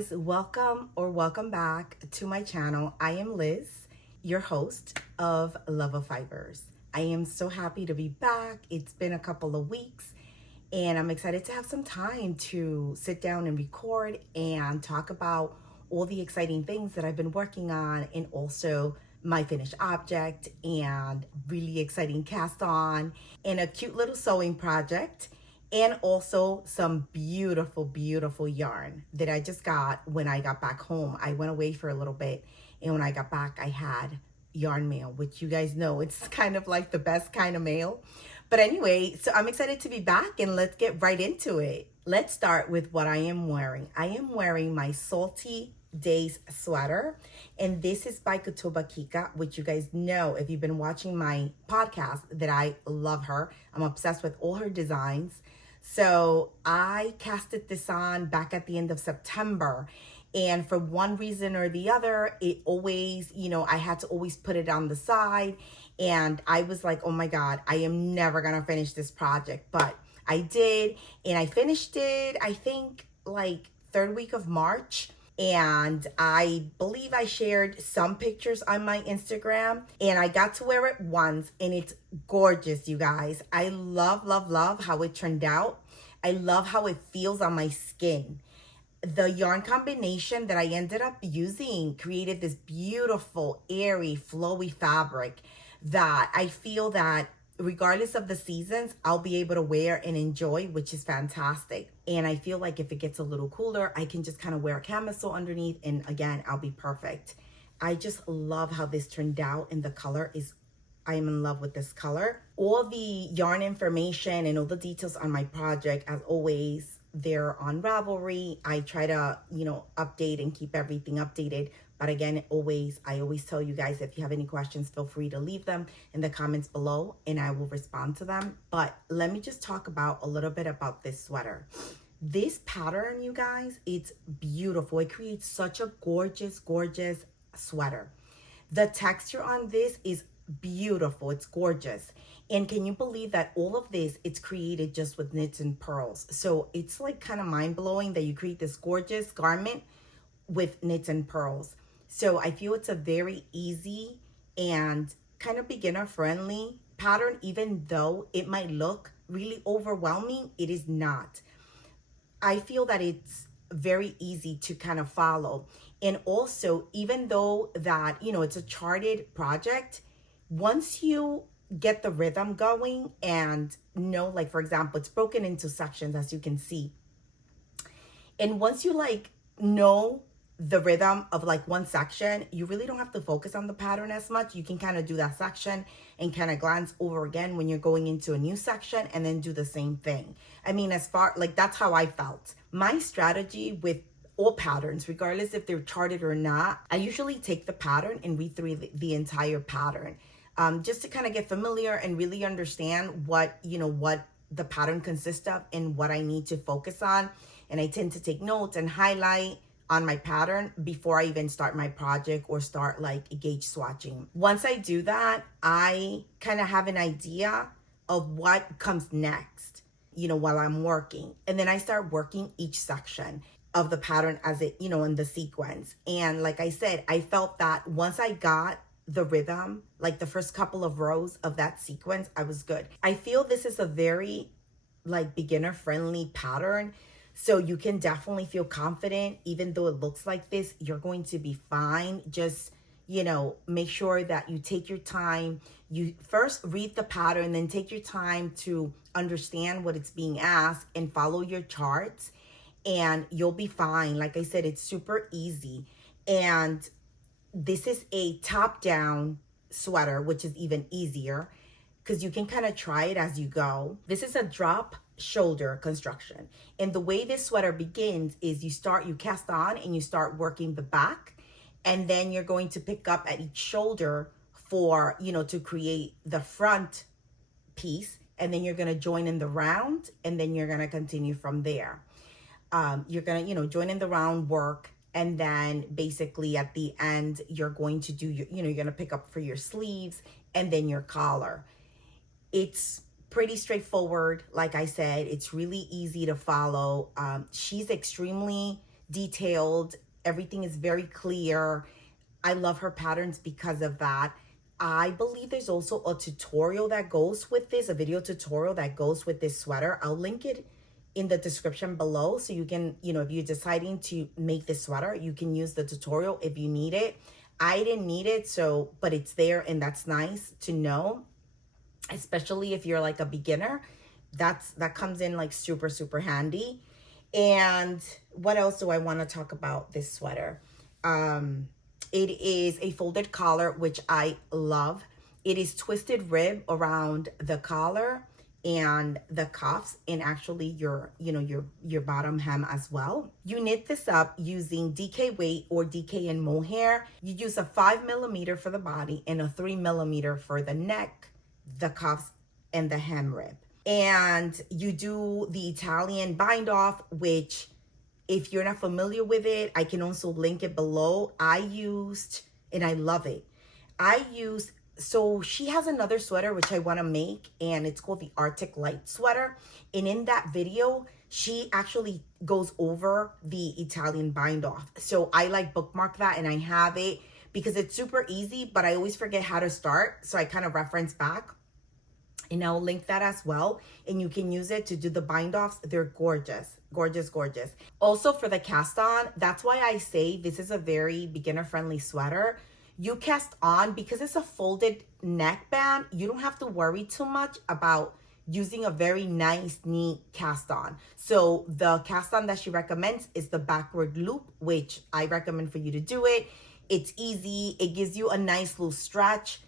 guys, welcome back to my channel. I am Liz, your host of Love of Fibers. I am so happy to be back. It's been a couple of weeks and I'm excited to have some time to sit down and record and talk about all the exciting things that I've been working on, and also my finished object and really exciting cast on and a cute little sewing project, and also some beautiful yarn that I just got when I got back home. I went away for a little bit, and when I got back I had yarn mail, which you guys know it's kind of like the best kind of mail. But anyway, so I'm excited to be back, and let's get right into it. Let's start with what I am wearing. I am wearing my Salty Days sweater, and this is by Kutovakika, which you guys know if you've been watching my podcast that I love her. I'm obsessed with all her designs. So I casted this on back at the end of September, and for one reason or the other, it always, I had to always put it on the side, and I was like, oh my God, I am never gonna finish this project. But I did, and I finished it, I think like third week of March. And I believe I shared some pictures on my Instagram, and I got to wear it once, and it's gorgeous, you guys. I love how it turned out. I love how it feels on my skin. The yarn combination that I ended up using created this beautiful, airy, flowy fabric that I feel that regardless of the seasons, I'll be able to wear and enjoy, which is fantastic. And I feel like if it gets a little cooler, I can just kind of wear a camisole underneath, and again, I'll be perfect. I just love how this turned out, and the color is, I am in love with this color. All the yarn information and all the details on my project, as always, they're on Ravelry. I try to, update and keep everything updated. But again, I always tell you guys, if you have any questions, feel free to leave them in the comments below and I will respond to them. But let me just talk about a little bit about this sweater. This pattern, you guys, it's beautiful. It creates such a gorgeous sweater. The texture on this is beautiful. It's gorgeous. And can you believe that all of this, it's created just with knits and pearls? So it's like kind of mind-blowing that you create this gorgeous garment with knits and pearls. So I feel it's a very easy and kind of beginner friendly pattern. Even though it might look really overwhelming, it is not. I feel that it's very easy to kind of follow. And also, even though that, it's a charted project, once you get the rhythm going and like, for example, it's broken into sections, as you can see. And once you know the rhythm of like one section, you really don't have to focus on the pattern as much. You can kind of do that section and kind of glance over again when you're going into a new section, and then do the same thing. I mean, that's how I felt. My strategy with all patterns, regardless if they're charted or not, I usually take the pattern and read through the entire pattern, just to kind of get familiar and really understand what the pattern consists of and what I need to focus on. And I tend to take notes and highlight on my pattern before I even start my project or start like gauge swatching. Once I do that, I kind of have an idea of what comes next, while I'm working. And then I start working each section of the pattern as it, in the sequence. And like I said, I felt that once I got the rhythm, like the first couple of rows of that sequence, I was good. I feel this is a very beginner friendly pattern. So you can definitely feel confident. Even though it looks like this, you're going to be fine. Just, make sure that you take your time. You first read the pattern, then take your time to understand what it's being asked and follow your charts, and you'll be fine. Like I said, it's super easy. And this is a top-down sweater, which is even easier because you can kind of try it as you go. This is a drop shoulder construction, and the way this sweater begins is you cast on and you start working the back, and then you're going to pick up at each shoulder for to create the front piece, and then you're going to join in the round, and then you're going to continue from there. You're going to join in the round work, and then basically at the end you're going to do you're going to pick up for your sleeves and then your collar. It's pretty straightforward. Like I said, it's really easy to follow. She's extremely detailed. Everything is very clear. I love her patterns because of that. I believe there's also a tutorial that goes with this, a video tutorial that goes with this sweater. I'll link it in the description below, so you can, if you're deciding to make this sweater, you can use the tutorial if you need it. I didn't need it, but it's there, and that's nice to know, especially if you're like a beginner. That comes in like super, super handy. And what else do I want to talk about this sweater? It is a folded collar, which I love. It is twisted rib around the collar and the cuffs, and actually your bottom hem as well. You knit this up using DK weight or DK and mohair. You use a 5mm for the body and a 3mm for the neck, the cuffs, and the hem rib. And you do the Italian bind off, which, if you're not familiar with it, I can also link it below. I used, and I love it. So she has another sweater which I want to make, and it's called the Arctic Light sweater. And in that video, she actually goes over the Italian bind off. So I like bookmark that, and I have it because it's super easy, but I always forget how to start. So I kind of reference back. And I'll link that as well. And you can use it to do the bind offs. They're gorgeous, gorgeous, gorgeous. Also for the cast on, that's why I say this is a very beginner friendly sweater. You cast on, because it's a folded neckband, you don't have to worry too much about using a very nice, neat cast on. So the cast on that she recommends is the backward loop, which I recommend for you to do it. It's easy. It gives you a nice little stretch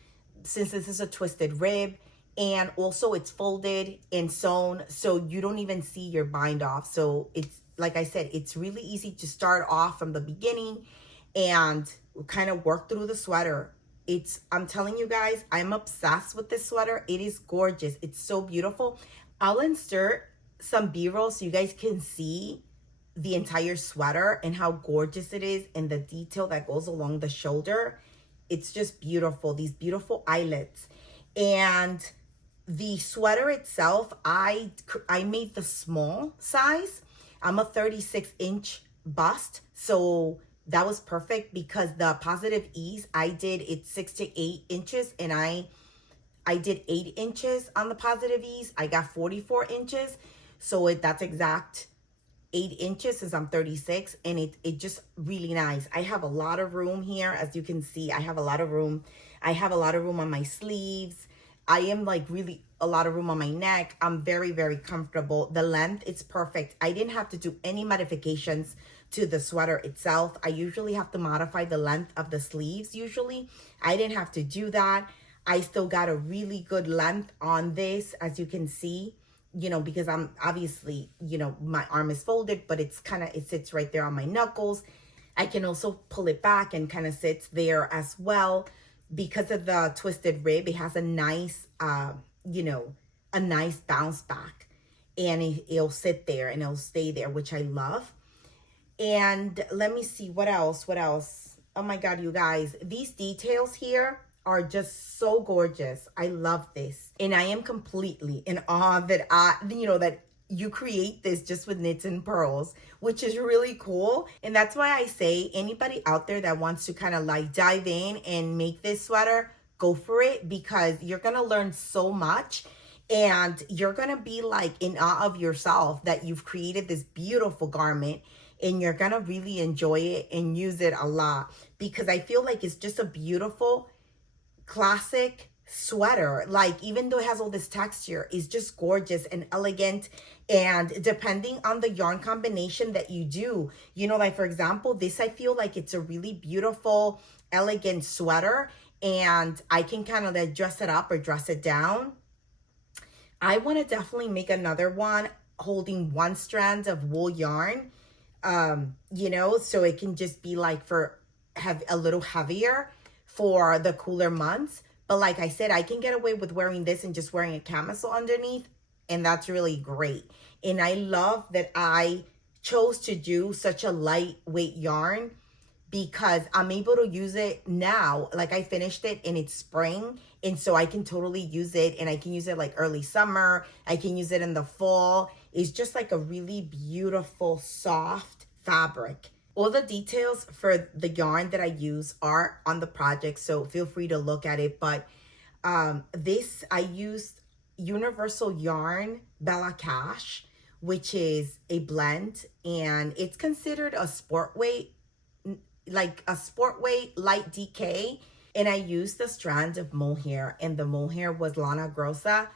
since this is a twisted rib. And also it's folded and sewn, so you don't even see your bind off. So it's, like I said, it's really easy to start off from the beginning and kind of work through the sweater. I'm telling you guys, I'm obsessed with this sweater. It is gorgeous. It's so beautiful. I'll insert some B-roll so you guys can see the entire sweater and how gorgeous it is, and the detail that goes along the shoulder. It's just beautiful. These beautiful eyelets. And the sweater itself, I made the small size. I'm a 36-inch bust, so that was perfect because the positive ease, I did it 6 to 8 inches, and I did 8 inches on the positive ease. I got 44 inches, so that's exact 8 inches since I'm 36, and it just really nice. I have a lot of room here, as you can see. I have a lot of room. I have a lot of room on my sleeves. I am like really a lot of room on my neck. I'm very, very comfortable. The length, it's perfect. I didn't have to do any modifications to the sweater itself. I usually have to modify the length of the sleeves usually. I didn't have to do that. I still got a really good length on this, as you can see, because I'm obviously, my arm is folded, but it sits right there on my knuckles. I can also pull it back and kind of sits there as well. Because of the twisted rib, it has a nice, a nice bounce back, and it'll sit there and it'll stay there, which I love. And let me see, what else? Oh my God, you guys, these details here are just so gorgeous. I love this. And I am completely in awe that that you create this just with knits and pearls, which is really cool. And that's why I say anybody out there that wants to kind of like dive in and make this sweater, go for it, because you're going to learn so much, and you're going to be like in awe of yourself that you've created this beautiful garment, and you're going to really enjoy it and use it a lot, because I feel like it's just a beautiful classic sweater. Like, even though it has all this texture, it's just gorgeous and elegant. And depending on the yarn combination that you do, like for example, this, I feel like it's a really beautiful, elegant sweater, and I can kind of like dress it up or dress it down. I want to definitely make another one holding one strand of wool yarn, so it can just be like have a little heavier for the cooler months. But like I said, I can get away with wearing this and just wearing a camisole underneath, and that's really great. And I love that I chose to do such a lightweight yarn, because I'm able to use it now. Like, I finished it and it's spring, and so I can totally use it, and I can use it like early summer. I can use it in the fall. It's just like a really beautiful, soft fabric. All the details for the yarn that I use are on the project, so feel free to look at it. But this, I used Universal Yarn Bella Cash, which is a blend, and it's considered a sport weight, like a sport weight light DK. And I used the strand of mohair, and the mohair was Lana Grossa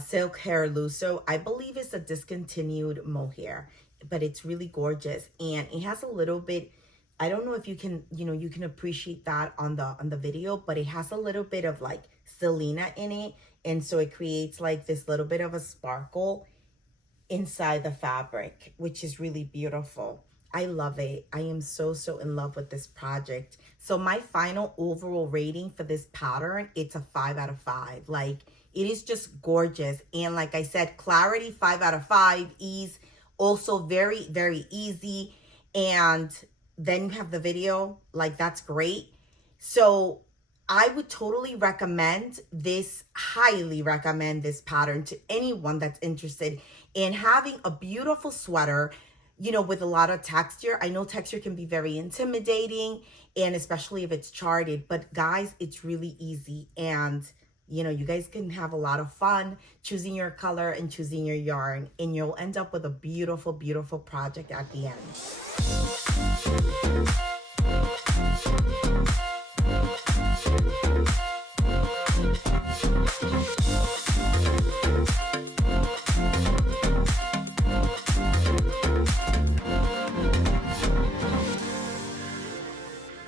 Silk Hair Luso. I believe it's a discontinued mohair, but it's really gorgeous, and it has a little bit, I don't know if you can, you can appreciate that on the video, but it has a little bit of like Selena in it, and so it creates like this little bit of a sparkle inside the fabric, which is really beautiful. I love it. I am so in love with this project. So my final overall rating for this pattern, it's a 5 out of 5. Like, it is just gorgeous. And like I said, clarity, 5 out of 5. Ease, also very easy. And then you have the video, like, that's great. So I would totally recommend this, highly recommend this pattern to anyone that's interested in having a beautiful sweater, with a lot of texture. I know texture can be very intimidating, and especially if it's charted, but guys, it's really easy. And, you guys can have a lot of fun choosing your color and choosing your yarn, and you'll end up with a beautiful project at the end.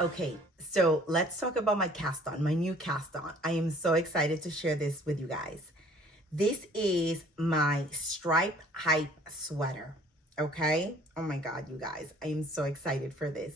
Okay, so let's talk about my cast on, my new cast on. I am so excited to share this with you guys. This is my stripe hype sweater, okay? Oh my God, you guys, I am so excited for this.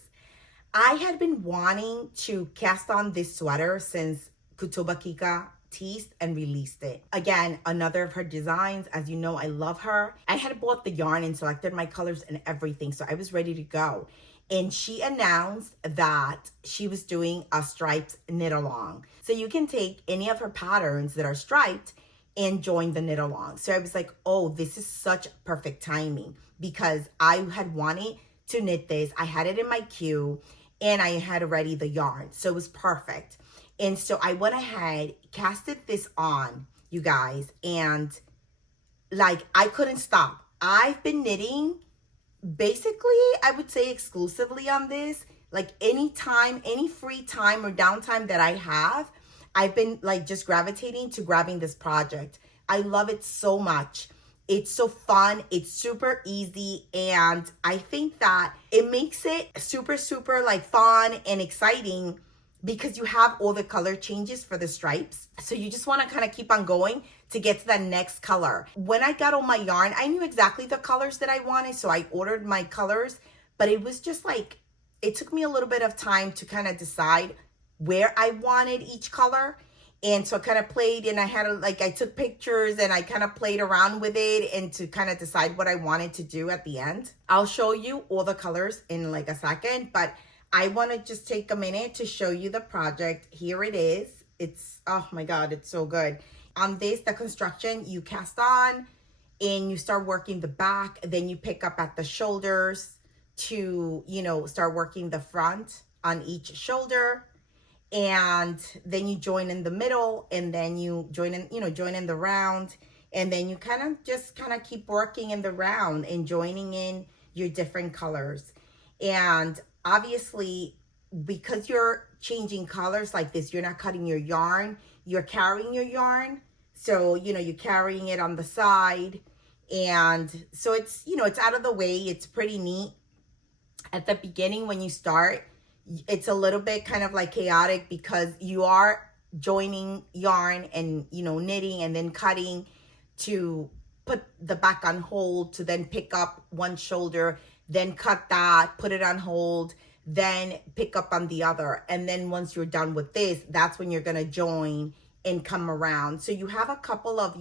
I had been wanting to cast on this sweater since Kutovakika teased and released it. Again, another of her designs. As you know, I love her. I had bought the yarn and selected my colors and everything, so I was ready to go. And she announced that she was doing a striped knit along. So you can take any of her patterns that are striped and join the knit along. So I was like, oh, this is such perfect timing, because I had wanted to knit this. I had it in my queue and I had already the yarn. So it was perfect. And so I went ahead, casted this on, you guys, and like, I couldn't stop. I've been knitting basically, I would say exclusively on this. Like, anytime, any free time or downtime that I have, I've been like just gravitating to grabbing this project. I love it so much. It's so fun. It's super easy. And I think that it makes it super like fun and exciting, because you have all the color changes for the stripes. So you just want to kind of keep on going to get to that next color. When I got all my yarn, I knew exactly the colors that I wanted. So I ordered my colors, but it was just like, it took me a little bit of time to kind of decide where I wanted each color. And so I kind of played, and I had I took pictures and I kind of played around with it and to kind of decide what I wanted to do at the end. I'll show you all the colors in like a second, but I want to just take a minute to show you the project. Here it is. It's, oh my God, it's so good. On this, the construction, you cast on and you start working the back. Then you pick up at the shoulders to, start working the front on each shoulder. And then you join in the middle, and then you join in the round. And then you kind of keep working in the round and joining in your different colors. And obviously, because you're changing colors like this, you're not cutting your yarn, you're carrying your yarn. So, you're carrying it on the side. And so it's, it's out of the way. It's pretty neat. At the beginning, when you start, it's a little bit kind of like chaotic, because you are joining yarn and, knitting and then cutting to put the back on hold, to then pick up one shoulder, then cut that, put it on hold, then pick up on the other. And then once you're done with this, that's when you're going to join and come around. So you have a couple of,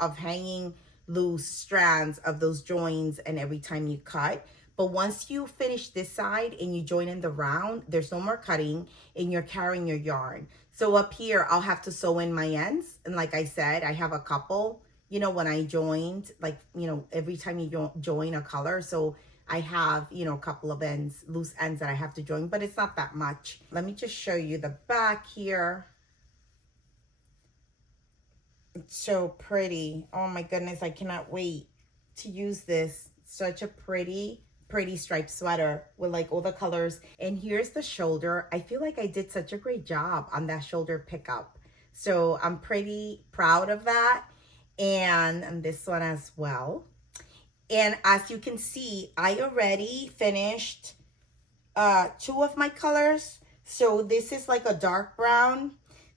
of hanging loose strands of those joins and every time you cut. But once you finish this side and you join in the round, there's no more cutting and you're carrying your yarn. So up here, I'll have to sew in my ends. And like I said, I have a couple, when I joined, like, every time you join a color. So I have, you know, a couple of ends, loose ends that I have to join, but it's not that much. Let me just show you the back here. It's so pretty. Oh my goodness, I cannot wait to use this. Such a pretty striped sweater with like all the colors. And here's the shoulder. I feel like I did such a great job on that shoulder pickup. So I'm pretty proud of that. And this one as well. And as you can see, I already finished two of my colors. So this is like a dark brown.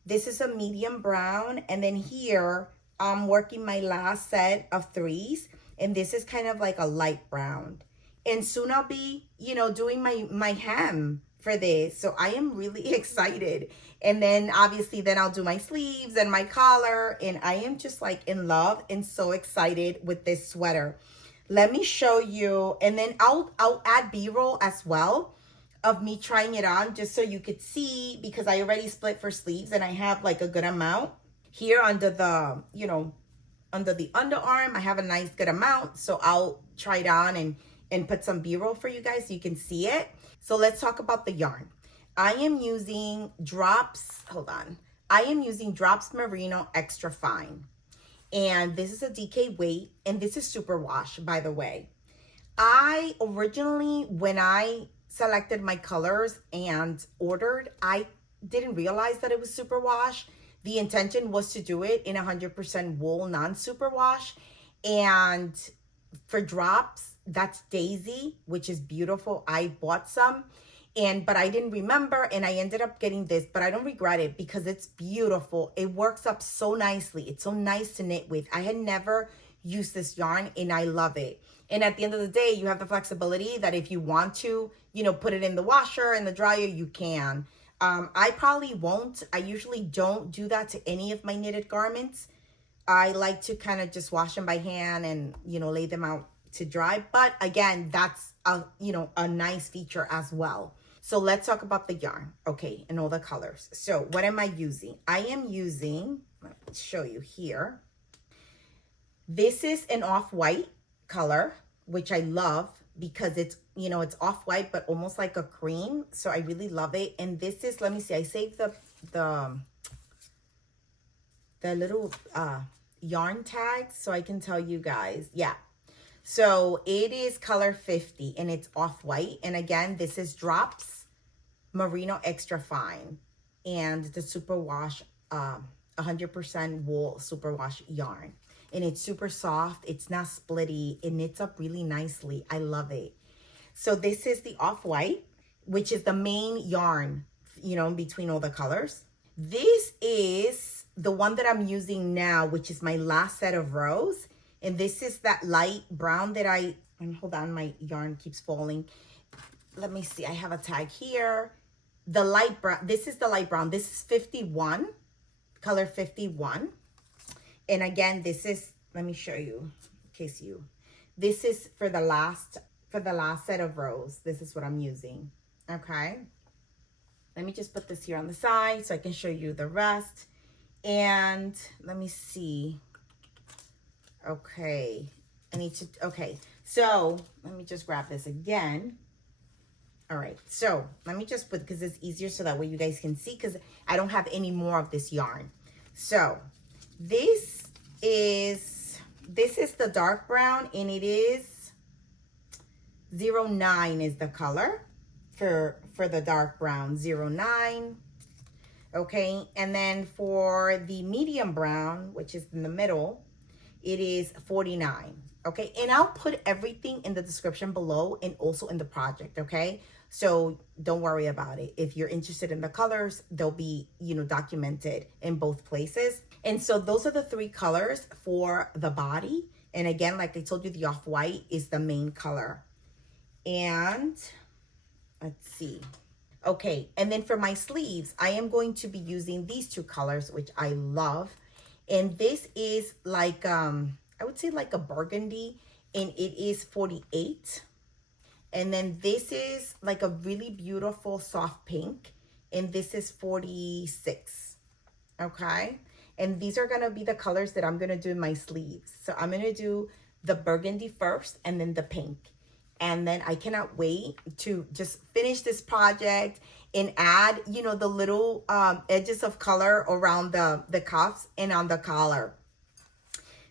This is a medium brown. And then here, I'm working my last set of threes. And this is kind of like a light brown. And soon I'll be, you know, doing my hem for this. So I am really excited. And then obviously then I'll do my sleeves and my collar. And I am just like in love and so excited with this sweater. Let me show you. And then I'll add B-roll as well of me trying it on just so you could see, because I already split for sleeves and I have like a good amount here under the, you know, under the underarm. I have a nice good amount. So I'll try it on and put some B-roll for you guys so you can see it. So let's talk about the yarn. I am using Drops, hold on. I am using Drops Merino Extra Fine. And this is a DK weight, and this is superwash, by the way. I originally, when I selected my colors and ordered, I didn't realize that it was superwash. The intention was to do it in 100% wool, non-superwash. And for Drops, that's Daisy, which is beautiful. I bought some, but I didn't remember, and I ended up getting this, but I don't regret it because it's beautiful. It works up so nicely. It's so nice to knit with. I had never used this yarn, and I love it. And at the end of the day, you have the flexibility that if you want to, you know, put it in the washer and the dryer, you can. I probably won't. I usually don't do that to any of my knitted garments. I like to kind of just wash them by hand and, you know, lay them out to dry. But again, that's a, you know, a nice feature as well. So let's talk about the yarn, okay, and all the colors. So what am I using? I am using, let me show you here. This is an off-white color, which I love because it's, you know, it's off-white, but almost like a cream. So I really love it. And this is, let me see, I saved the little yarn tags so I can tell you guys. Yeah. So it is color 50 and it's off-white. And again, this is Drops Merino Extra Fine and the superwash 100% wool superwash yarn. And it's super soft. It's not splitty. It knits up really nicely. I love it. So this is the off-white, which is the main yarn, you know, between all the colors. This is the one that I'm using now, which is my last set of rows. And this is that light brown that and hold on, my yarn keeps falling. Let me see, I have a tag here. The light brown, this is the light brown. This is 51, color 51. And again, this is, let me show you, in case you, this is for the last set of rows. This is what I'm using, okay? Let me just put this here on the side so I can show you the rest. And let me see. Okay, I need to, okay, so let me just grab this again. All right, so let me just put, because it's easier so that way you guys can see, because I don't have any more of this yarn. So this is the dark brown, and it is 09 is the color for the dark brown, 09. Okay, and then for the medium brown, which is in the middle, it is 49. Okay, and I'll put everything in the description below and also in the project, okay? So don't worry about it. If you're interested in the colors, they'll be, you know, documented in both places. And so those are the three colors for the body. And again, like I told you, the off-white is the main color. And let's see. Okay, and then for my sleeves, I am going to be using these two colors, which I love. And this is like, I would say like a burgundy, and it is 48. And then this is like a really beautiful soft pink, and this is 46, okay? And these are gonna be the colors that I'm gonna do in my sleeves. So I'm gonna do the burgundy first and then the pink. And then I cannot wait to just finish this project and add, you know, the little edges of color around the cuffs and on the collar.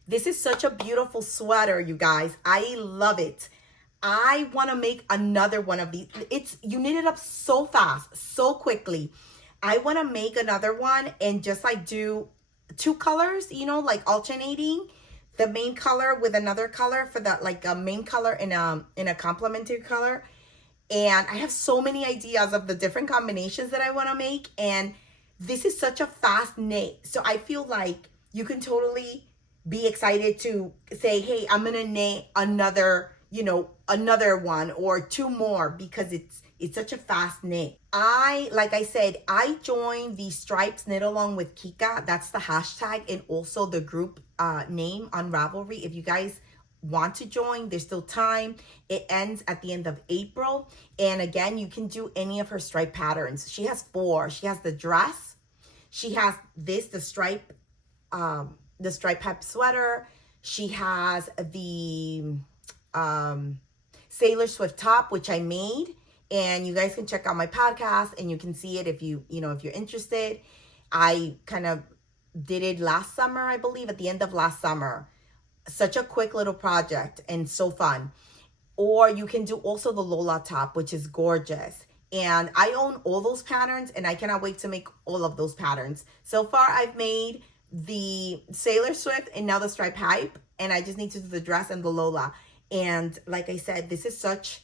This is such a beautiful sweater, you guys. I love it. I want to make another one of these. You knit it up so fast, so quickly. I want to make another one and just like do two colors, you know, like alternating the main color with another color for that, like a main color in a complementary color. And I have so many ideas of the different combinations that I want to make. And this is such a fast knit. So I feel like you can totally be excited to say, hey, I'm going to knit another, you know, another one or two more, because it's such a fast knit. Like I said, I joined the Stripes Knit Along with Kika. That's the hashtag and also the group name on Ravelry. If you guys want to join, there's still time. It ends at the end of April. And again, you can do any of her stripe patterns. She has 4. She has the dress. She has the stripe type sweater. She has the Sailor Swift top, which I made. And you guys can check out my podcast and you can see it if if you're interested. I kind of did it last summer, I believe, at the end of last summer. Such a quick little project and so fun. Or you can do also the Lola top, which is gorgeous. And I own all those patterns and I cannot wait to make all of those patterns. So far, I've made the Sailor Swift and now the stripe hype. And I just need to do the dress and the Lola. And like I said, this is such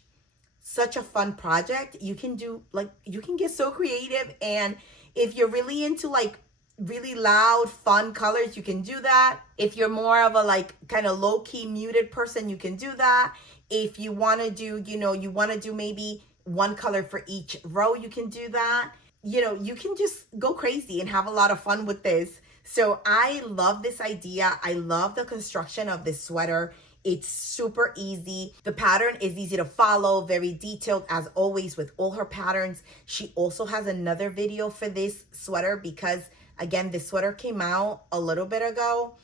a fun project. You can get so creative. And if you're really into like really loud, fun colors, you can do that. If you're more of a like kind of low-key muted person, you can do that. If you want to do, you want to do maybe one color for each row, you can do that. You can just go crazy and have a lot of fun with this. So I love this idea. I love the construction of this sweater. It's super easy. The pattern is easy to follow, very detailed as always with all her patterns. She also has another video for this sweater because, again, this sweater came out a little bit ago.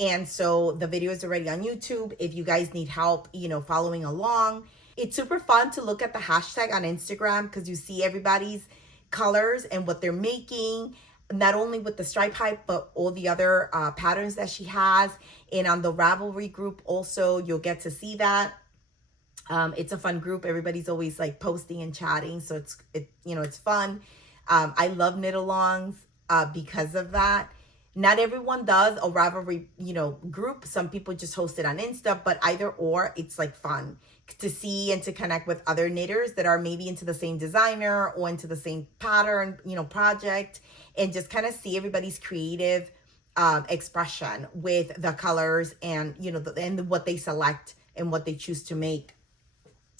And so the video is already on YouTube if you guys need help, following along. It's super fun to look at the hashtag on Instagram because you see everybody's colors and what they're making, not only with the stripe hype, but all the other patterns that she has. And on the Ravelry group also, you'll get to see that. It's a fun group. Everybody's always like posting and chatting. So it's fun. I love knit alongs because of that. Not everyone does a Ravelry, group. Some people just host it on Insta, but either or, it's like fun to see and to connect with other knitters that are maybe into the same designer or into the same pattern, project, and just kind of see everybody's creative expression with the colors and, and what they select and what they choose to make.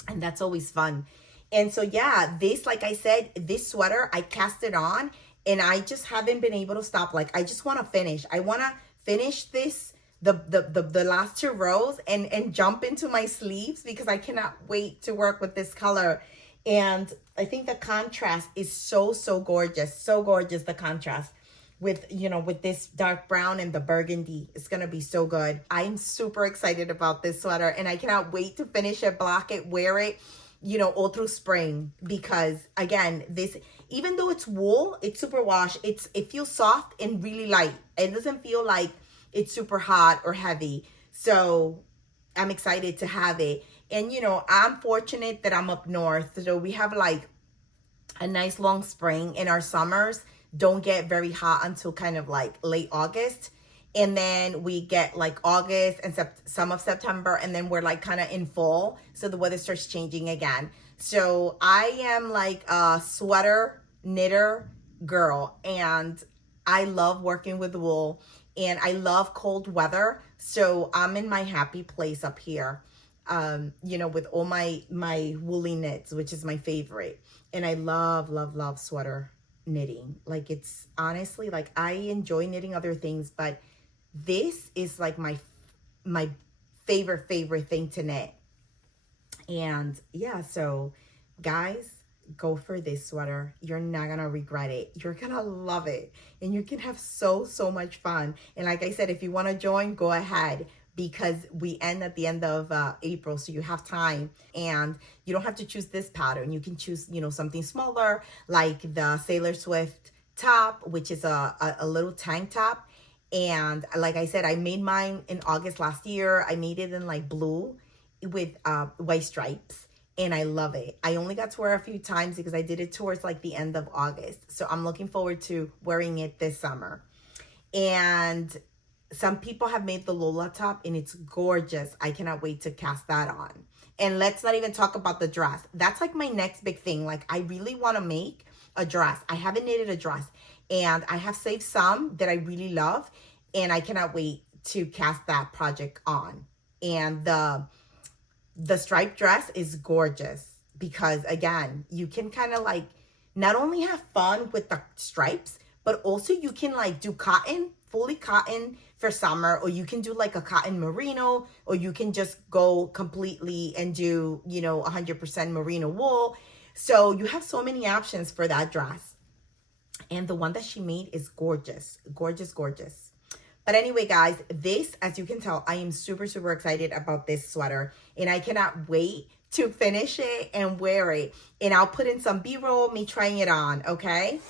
And that's always fun. And so, yeah, this, like I said, this sweater, I cast it on and I just haven't been able to stop. Like, I just want to finish. I want to finish this, the last 2 rows and jump into my sleeves because I cannot wait to work with this color. And I think the contrast is so gorgeous. So gorgeous, the contrast with, with this dark brown and the burgundy. It's going to be so good. I'm super excited about this sweater and I cannot wait to finish it, block it, wear it, all through spring. Because again, this, even though it's wool, it's super wash. It feels soft and really light. It doesn't feel like it's super hot or heavy. So I'm excited to have it. And, I'm fortunate that I'm up north. So we have like a nice long spring, and our summers don't get very hot until kind of like late August. And then we get like August and some of September, and then we're like kind of in fall. So the weather starts changing again. So I am like a sweater knitter girl, and I love working with wool, and I love cold weather. So I'm in my happy place up here, with all my woolly knits, which is my favorite. And I love sweater knitting. Like, it's honestly, like, I enjoy knitting other things, but this is like my favorite thing to knit. And yeah, so guys, go for this sweater. You're not gonna regret it. You're gonna love it, and you can have so much fun. And like I said, if you want to join, go ahead. because we end at the end of April, so you have time, and you don't have to choose this pattern. You can choose, something smaller, like the Sailor Swift top, which is a little tank top. And like I said, I made mine in August last year. I made it in like blue with white stripes, and I love it. I only got to wear it a few times because I did it towards like the end of August. So I'm looking forward to wearing it this summer. And some people have made the Lola top, and it's gorgeous. I cannot wait to cast that on. And let's not even talk about the dress. That's like my next big thing. Like, I really want to make a dress. I haven't knitted a dress, and I have saved some that I really love, and I cannot wait to cast that project on. And the striped dress is gorgeous because, again, you can kind of like not only have fun with the stripes, but also you can like do cotton, fully cotton for summer, or you can do like a cotton merino, or you can just go completely and do, 100% merino wool. So you have so many options for that dress. And the one that she made is gorgeous, gorgeous, gorgeous. But anyway, guys, this, as you can tell, I am super, super excited about this sweater, and I cannot wait to finish it and wear it. And I'll put in some B-roll, me trying it on, okay?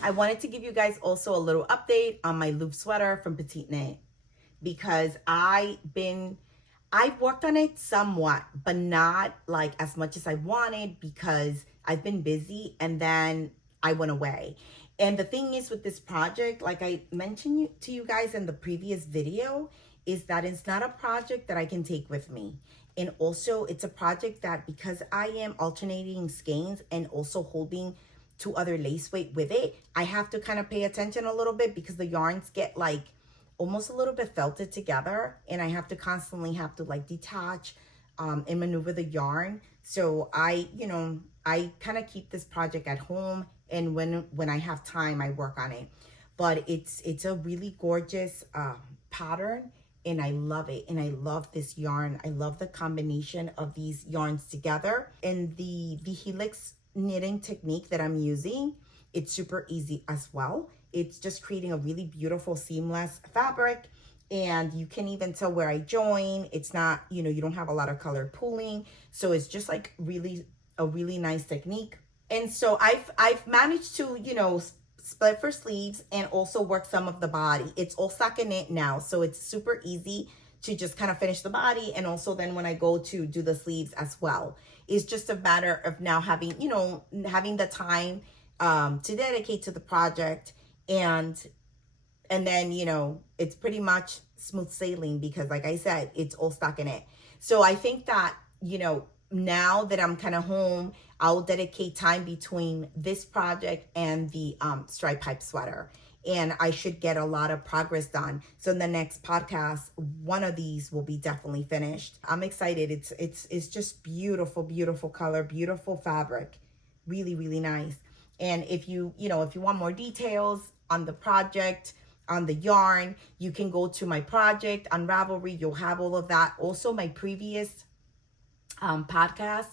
I wanted to give you guys also a little update on my Louvre sweater from Petiteknit, because I've worked on it somewhat, but not like as much as I wanted, because I've been busy and then I went away. And the thing is with this project, like I mentioned to you guys in the previous video, is that it's not a project that I can take with me. And also it's a project that, because I am alternating skeins and also holding 2 other lace weight with it, I have to kind of pay attention a little bit, because the yarns get like almost a little bit felted together, and I have to constantly like detach and maneuver the yarn. So I kind of keep this project at home, and when I have time, I work on it. But it's a really gorgeous pattern, and I love it. And I love this yarn. I love the combination of these yarns together. And the helix knitting technique that I'm using, it's super easy as well. It's just creating a really beautiful seamless fabric, and you can even tell where I join. It's not, you don't have a lot of color pooling, so it's just like a really nice technique. And so I've managed to, split for sleeves and also work some of the body. It's all stockinette now, so it's super easy to just kind of finish the body, and also then when I go to do the sleeves as well. It's just a matter of now having, having the time to dedicate to the project, and then, it's pretty much smooth sailing, because like I said, it's all stockinette. So I think that, now that I'm kind of home, I'll dedicate time between this project and the stripe pipe sweater. And I should get a lot of progress done. So in the next podcast, one of these will be definitely finished. I'm excited. It's just beautiful, beautiful color, beautiful fabric. Really, really nice. And if you want more details on the project, on the yarn, you can go to my project on Ravelry. You'll have all of that. Also, my previous podcast,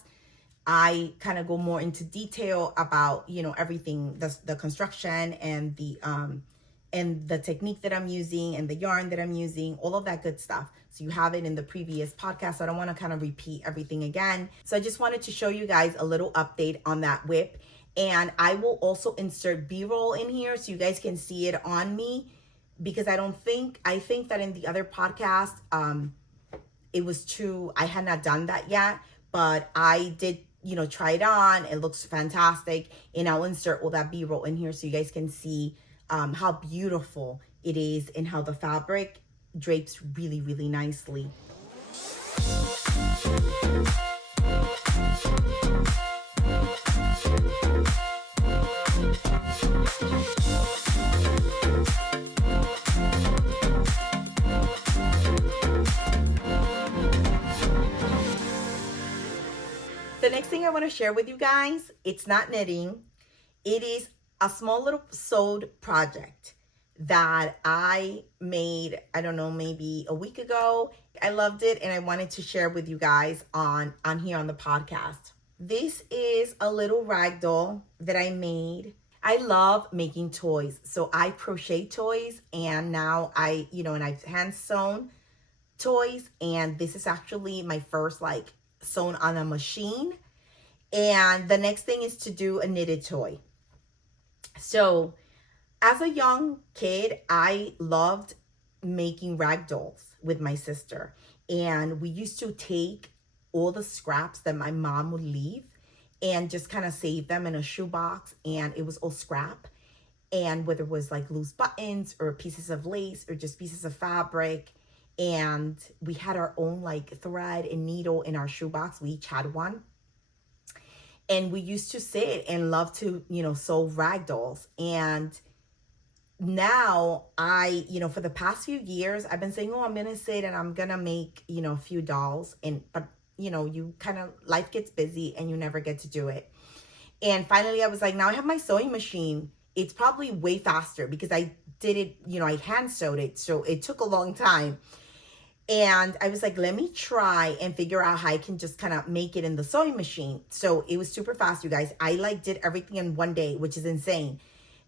I kind of go more into detail about, everything, the construction and the technique that I'm using and the yarn that I'm using, all of that good stuff. So you have it in the previous podcast. So I don't want to kind of repeat everything again. So I just wanted to show you guys a little update on that whip. And I will also insert B-roll in here so you guys can see it on me, because I think that in the other podcast, I had not done that yet, but I did, try it on. It looks fantastic. And I'll insert all that B-roll in here so you guys can see how beautiful it is and how the fabric drapes really, really nicely. The next thing I want to share with you guys, it's not knitting. It is a small little sewed project. that I made, I don't know, maybe a week ago. I loved it and I wanted to share with you guys on here on the podcast. This is a little rag doll that I made. I love making toys. So I crochet toys, and now and I've hand sewn toys, and this is actually my first like sewn on a machine. And the next thing is to do a knitted toy. So as a young kid, I loved making rag dolls with my sister. And we used to take all the scraps that my mom would leave and just kind of save them in a shoebox. And it was all scrap. And whether it was like loose buttons or pieces of lace or just pieces of fabric. And we had our own like thread and needle in our shoebox. We each had one. And we used to sit and love to, sew rag dolls. And now for the past few years, I've been saying, I'm going to sit and I'm going to make, a few dolls. But you kind of, life gets busy and you never get to do it. And finally I was like, now I have my sewing machine. It's probably way faster because I did it, I hand sewed it. So it took a long time. And I was like, let me try and figure out how I can just kind of make it in the sewing machine. So it was super fast, you guys. I like did everything in one day, which is insane.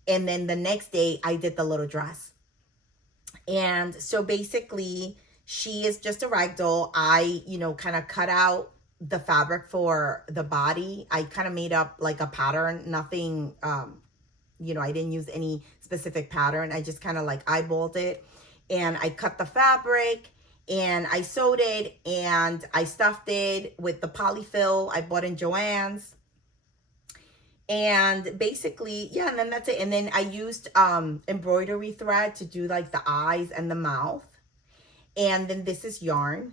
And then the next day I did the little dress. And so basically she is just a rag doll. I, kind of cut out the fabric for the body. I kind of made up like a pattern, nothing, I didn't use any specific pattern. I just kind of like eyeballed it, and I cut the fabric. And I sewed it and I stuffed it with the polyfill I bought in Joann's. And basically, yeah, and then that's it. And then I used embroidery thread to do like the eyes and the mouth. And then this is yarn.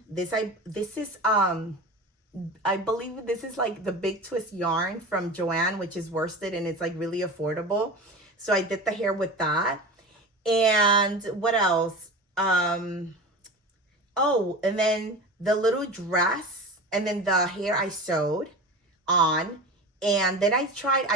I believe this is like the Big Twist yarn from Joann, which is worsted and it's like really affordable. So I did the hair with that. And what else? And then the little dress, and then the hair I sewed on. And then I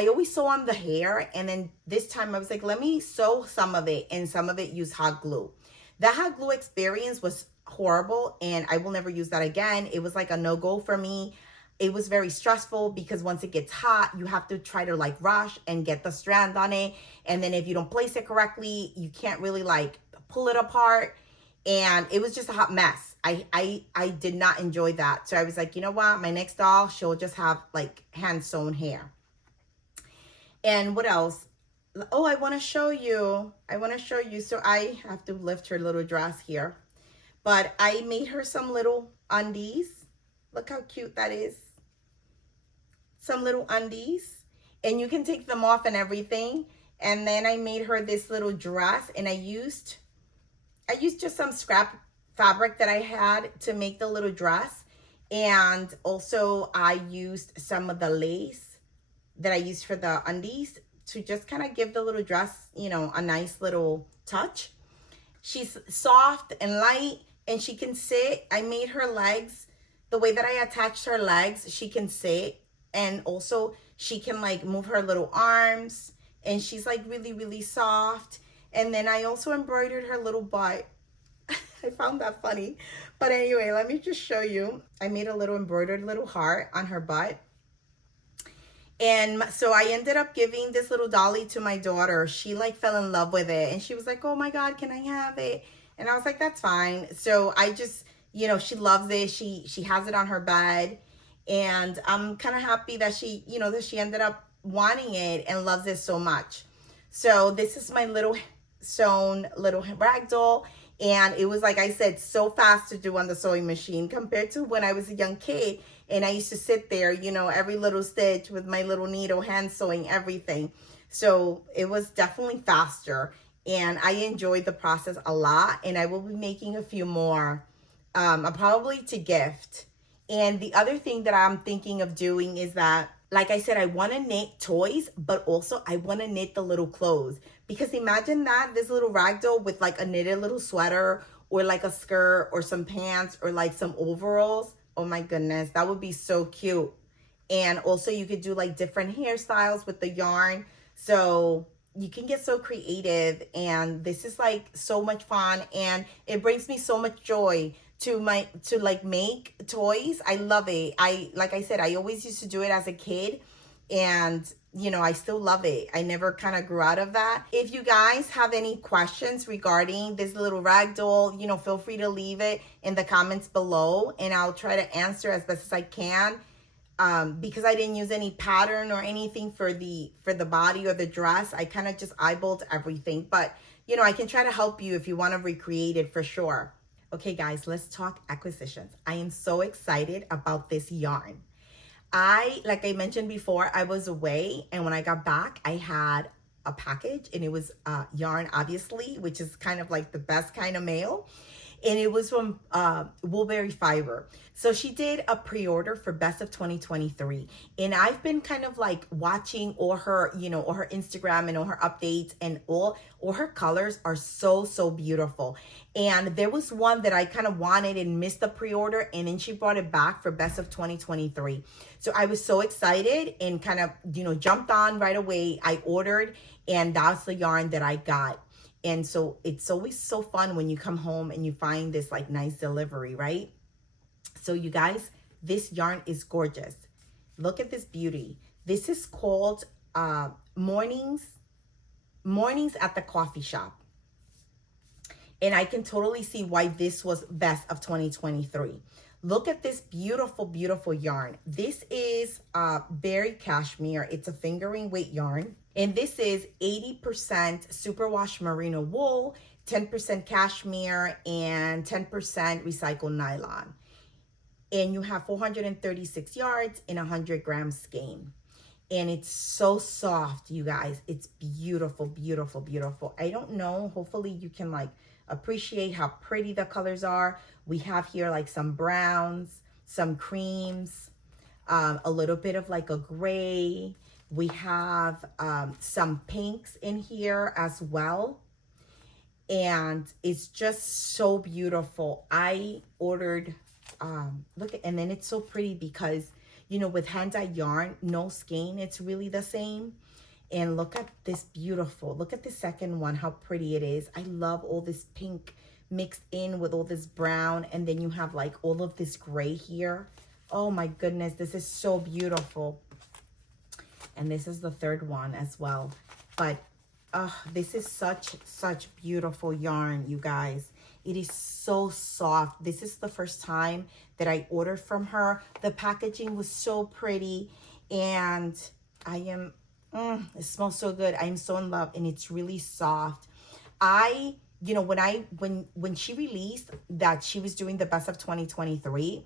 always sew on the hair. And then this time I was like, let me sew some of it, and some of it use hot glue. The hot glue experience was horrible, and I will never use that again. It was like a no-go for me. It was very stressful because once it gets hot, you have to try to like rush and get the strand on it. And then if you don't place it correctly, you can't really like pull it apart. And it was just a hot mess. I did not enjoy that. So I was like, you know what? My next doll, she'll just have like hand sewn hair. And what else? Oh, I want to show you. So I have to lift her little dress here. But I made her some little undies. Look how cute that is. Some little undies. And you can take them off and everything. And then I made her this little dress, and I used just some scrap fabric that I had to make the little dress. And also I used some of the lace that I used for the undies to just kind of give the little dress, a nice little touch. She's soft and light, and she can sit. I made her legs, the way that I attached her legs, she can sit. And also she can like move her little arms, and she's like really, really soft. And then I also embroidered her little butt. I found that funny. But anyway, let me just show you. I made a little embroidered little heart on her butt. And so I ended up giving this little dolly to my daughter. She like fell in love with it. And she was like, oh my God, can I have it? And I was like, that's fine. So I just, she loves it. She has it on her bed. And I'm kind of happy that she ended up wanting it and loves it so much. So this is my little sewn little rag doll. And it was, like I said, so fast to do on the sewing machine compared to when I was a young kid. And I used to sit there, every little stitch with my little needle, hand sewing everything. So it was definitely faster. And I enjoyed the process a lot. And I will be making a few more, probably to gift. And the other thing that I'm thinking of doing is that, like I said, I want to knit toys, but also I want to knit the little clothes. Because imagine that, this little rag doll with like a knitted little sweater or like a skirt or some pants or like some overalls. Oh my goodness, that would be so cute. And also you could do like different hairstyles with the yarn. So you can get so creative, and this is like so much fun, and it brings me so much joy to like make toys. I love it. Like I said, I always used to do it as a kid, and I still love it. I never kind of grew out of that. If you guys have any questions regarding this little rag doll, feel free to leave it in the comments below, and I'll try to answer as best as I can. Because I didn't use any pattern or anything for the body or the dress, I kind of just eyeballed everything. But I can try to help you if you want to recreate it for sure. Okay guys, let's talk acquisitions. I am so excited about this yarn. Like I mentioned before, I was away, and when I got back, I had a package, and it was yarn, obviously, which is kind of like the best kind of mail. And it was from Woolberry Fiber. So she did a pre-order for Best of 2023. And I've been kind of like watching all her, all her Instagram and all her updates, and all her colors are so, so beautiful. And there was one that I kind of wanted and missed the pre-order, and then she brought it back for Best of 2023. So I was so excited and kind of, jumped on right away. I ordered, and that's the yarn that I got. And so it's always so fun when you come home and you find this like nice delivery, right? So you guys, this yarn is gorgeous. Look at this beauty. This is called Mornings at the Coffee Shop. And I can totally see why this was Best of 2023. Look at this beautiful, beautiful yarn. This is berry cashmere. It's a fingering weight yarn. And this is 80% superwash merino wool, 10% cashmere, and 10% recycled nylon. And you have 436 yards in 100 gram skein. And it's so soft, you guys. It's beautiful, beautiful, beautiful. I don't know. Hopefully you can like appreciate how pretty the colors are. We have here like some browns, some creams, a little bit of like a gray. We have some pinks in here as well. And it's just so beautiful. I ordered, look at, and then it's so pretty because, with hand-dyed yarn, no skein, it's really the same. And look at this beautiful, look at the second one, how pretty it is. I love all this pink mixed in with all this brown. And then you have like all of this gray here. Oh my goodness, this is so beautiful. And this is the third one as well. But this is such beautiful yarn, you guys. It is so soft. This is the first time that I ordered from her. The packaging was so pretty, and I am, it smells so good. I'm so in love, and it's really soft. When she released that she was doing the Best of 2023,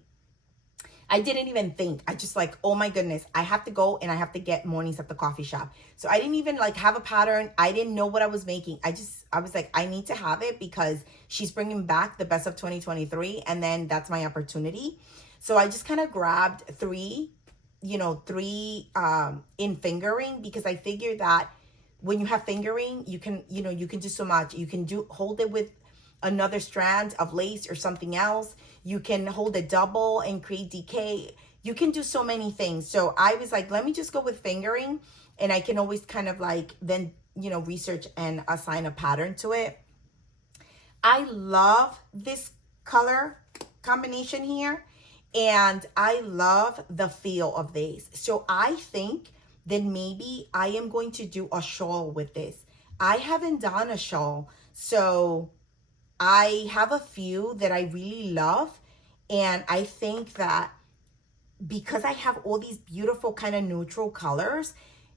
I didn't even think. I just like, oh my goodness, I have to go and I have to get Mornings at the Coffee Shop. So I didn't even like have a pattern. I didn't know what I was making. I was like, I need to have it because she's bringing back the Best of 2023, and then that's my opportunity. So I just kind of grabbed three in fingering, because I figured that when you have fingering, you can do so much. You can hold it with another strand of lace or something else. You can hold it double and create decay. You can do so many things. So I was like, let me just go with fingering, and I can always kind of like then, research and assign a pattern to it. I love this color combination here, and I love the feel of this. So I think that maybe I am going to do a shawl with this. I haven't done a shawl, so I have a few that I really love, and I think that because I have all these beautiful kind of neutral colors,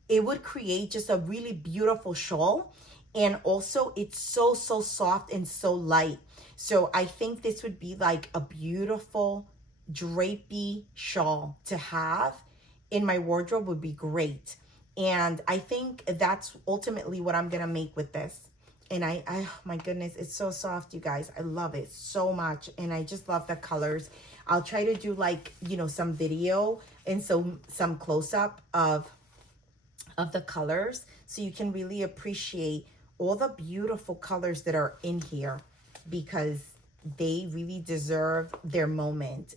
it would create just a really beautiful shawl. And also it's so soft and so light. So I think this would be like a beautiful drapey shawl to have in my wardrobe. Would be great. And I think that's ultimately what I'm gonna make with this. And oh my goodness, it's so soft, you guys. I love it so much. And I just love the colors. I'll try to do like, some video and some close-up of the colors, so you can really appreciate all the beautiful colors that are in here, because they really deserve their moment.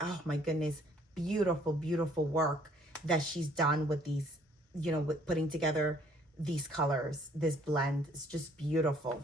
Oh my goodness, beautiful, beautiful work that she's done with these, with putting together these colors, this blend. It's just beautiful.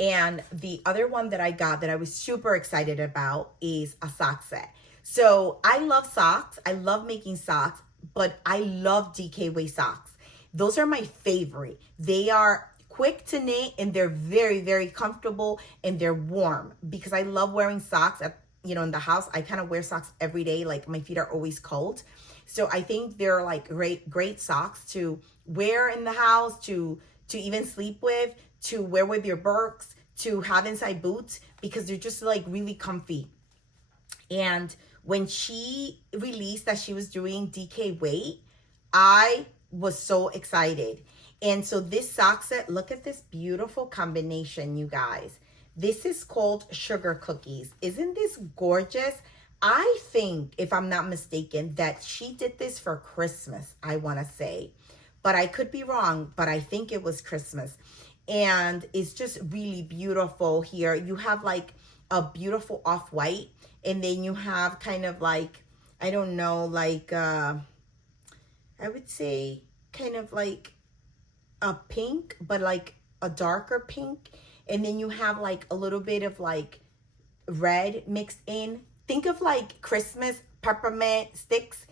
And the other one that I got that I was super excited about is a sock set. So I love socks. I love making socks, but I love DK weight socks. Those are my favorite. They are quick to knit and they're very, very comfortable and they're warm because I love wearing socks at, in the house. I kind of wear socks every day. Like my feet are always cold. So I think they're like great socks to wear in the house, to even sleep with, to wear with your Birks, to have inside boots, because they're just like really comfy. And when she released that she was doing DK weight, I was so excited. And so this sock set, look at this beautiful combination, you guys. This is called Sugar Cookies. Isn't this gorgeous? I think, if I'm not mistaken, that she did this for Christmas, I want to say. But I could be wrong, but I think it was Christmas. And it's just really beautiful here. You have like a beautiful off-white, and then you have kind of like, I don't know, like, I would say kind of like a pink, but like a darker pink. And then you have like a little bit of like red mixed in. Think of like Christmas peppermint sticks,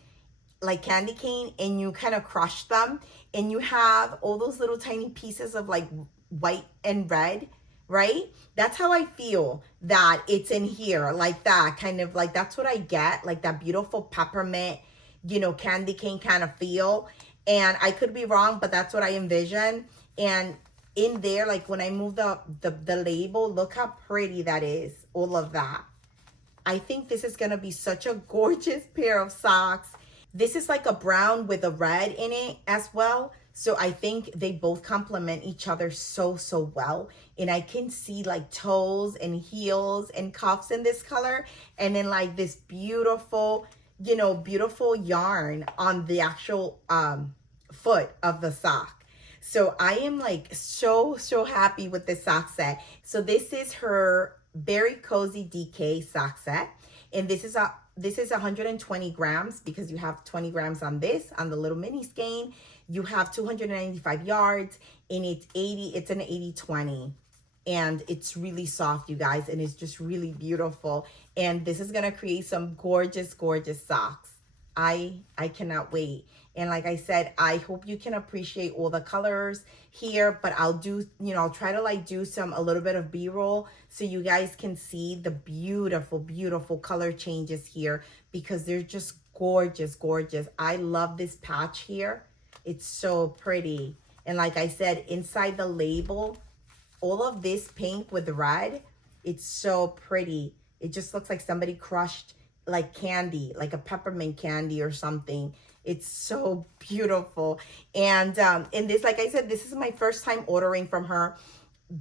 like candy cane, and you kind of crush them. And you have all those little tiny pieces of like white and red, right? That's how I feel that it's in here, like that, kind of like, that's what I get, like that beautiful peppermint, candy cane kind of feel. And I could be wrong, but that's what I envision. And in there, like when I move the label, look how pretty that is, all of that. I think this is gonna be such a gorgeous pair of socks. This is like a brown with a red in it as well. So I think they both complement each other so well. And I can see like toes and heels and cuffs in this color. And then like this beautiful, beautiful yarn on the actual foot of the sock. So I am like so happy with this sock set. So this is her Very Cozy DK sock set. And this is 120 grams because you have 20 grams on this, on the little mini skein. You have 295 yards, and it's an 80-20. And it's really soft, you guys, and it's just really beautiful. And this is gonna create some gorgeous socks. I cannot wait. And like I said, I hope you can appreciate all the colors here, but I'll do, I'll try to like do a little bit of B-roll so you guys can see the beautiful color changes here, because they're just gorgeous. I love this patch here. It's so pretty. And like I said, inside the label, all of this pink with red, it's so pretty. It just looks like somebody crushed like candy, like a peppermint candy or something. It's so beautiful. And in this, like I said, this is my first time ordering from her.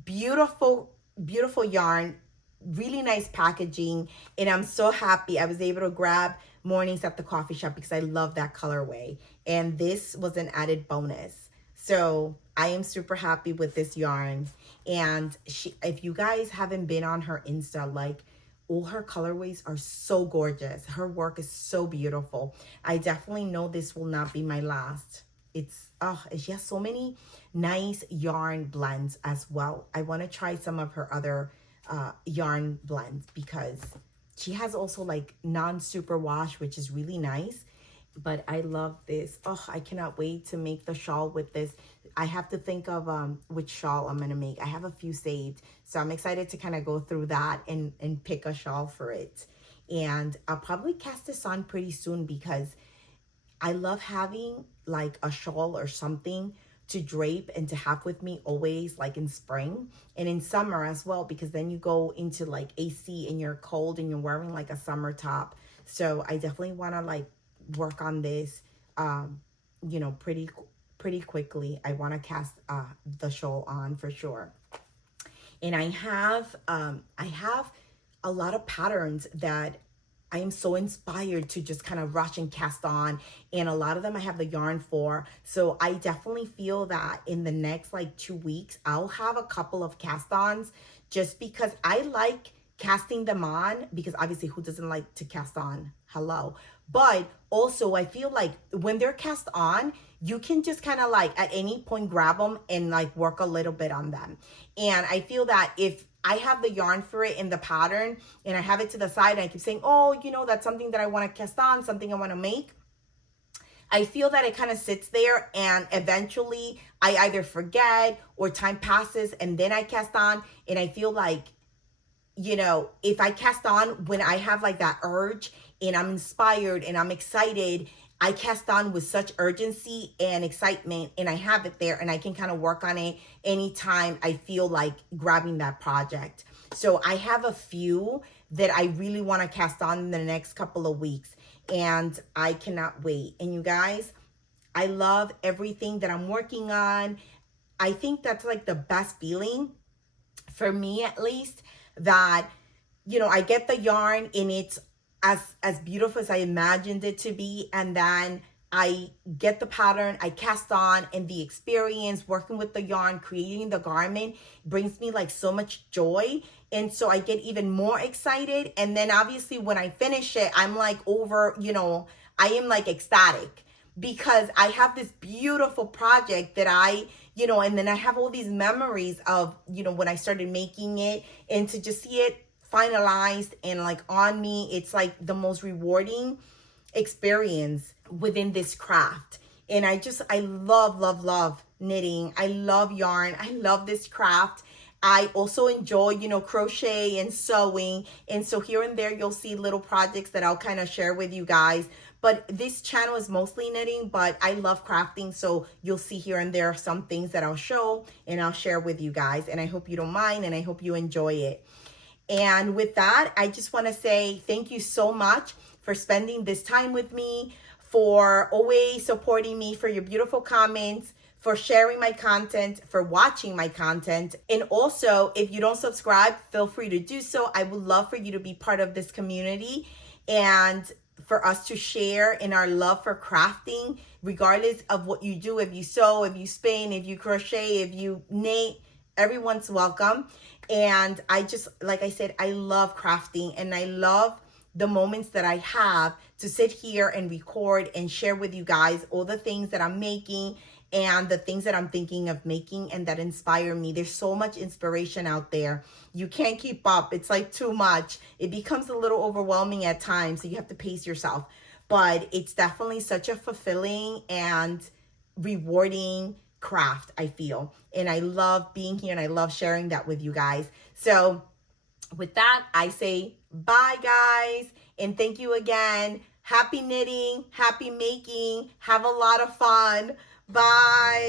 Beautiful yarn, really nice packaging. And I'm so happy I was able to grab mornings at the coffee shop because I love that colorway. And this was an added bonus. So I am super happy with this yarn. And if you guys haven't been on her Insta, like, all her colorways are so gorgeous. Her work is so beautiful. I definitely know this will not be my last. She has so many nice yarn blends as well. I want to try some of her other yarn blends because she has also like non-super wash, which is really nice. But I love this. I cannot wait to make the shawl with this. I have to think of which shawl I'm gonna make. I have a few saved, so I'm excited to kind of go through that and pick a shawl for it. And I'll probably cast this on pretty soon because I love having like a shawl or something to drape and to have with me always, like in spring and in summer as well, because then you go into like AC and you're cold and you're wearing like a summer top. So I definitely want to like work on this pretty quickly. I want to cast the shawl on for sure. And I have a lot of patterns that I am so inspired to just kind of rush and cast on, and a lot of them I have the yarn for. So I definitely feel that in the next like 2 weeks I'll have a couple of cast-ons, just because I like casting them on, because obviously who doesn't like to cast on hello. But also I feel like when they're cast on, you can just kind of like at any point grab them and like work a little bit on them. And I feel that if I have the yarn for it in the pattern and I have it to the side and I keep saying, oh, you know, that's something that I want to cast on, something I want to make, I feel that it kind of sits there and eventually I either forget or time passes and then I cast on. And I feel like, you know, if I cast on when I have like that urge and I'm inspired and I'm excited, I cast on with such urgency and excitement and I have it there and I can kind of work on it anytime I feel like grabbing that project. So I have a few that I really want to cast on in the next couple of weeks and I cannot wait. And you guys, I love everything that I'm working on. I think that's like the best feeling for me, at least, that, you know, I get the yarn and it's as beautiful as I imagined it to be, and then I get the pattern, I cast on, and the experience working with the yarn, creating the garment brings me like so much joy. And so I get even more excited. And then obviously when I finish it, I'm like over, you know, I am like ecstatic because I have this beautiful project that I, you know, and then I have all these memories of, you know, when I started making it, and to just see it finalized and like on me, it's like the most rewarding experience within this craft. And I love knitting. I love yarn. I love this craft. I also enjoy, you know, crochet and sewing. And so here and there, you'll see little projects that I'll kind of share with you guys. But this channel is mostly knitting, but I love crafting. So you'll see here and there some things that I'll show and I'll share with you guys. And I hope you don't mind and I hope you enjoy it. And with that, I just want to say thank you so much for spending this time with me, for always supporting me, for your beautiful comments, for sharing my content, for watching my content. And also, if you don't subscribe, feel free to do so. I would love for you to be part of this community and for us to share in our love for crafting, regardless of what you do. If you sew, if you spin, if you crochet, if you knit, everyone's welcome. And I just, like I said, I love crafting and I love the moments that I have to sit here and record and share with you guys all the things that I'm making and the things that I'm thinking of making and that inspire me. There's so much inspiration out there. You can't keep up. It's like too much. It becomes a little overwhelming at times, so you have to pace yourself. But it's definitely such a fulfilling and rewarding craft, I feel. And I love being here and I love sharing that with you guys. So with that, I say bye, guys. And thank you again. Happy knitting, happy making. Have a lot of fun. Bye.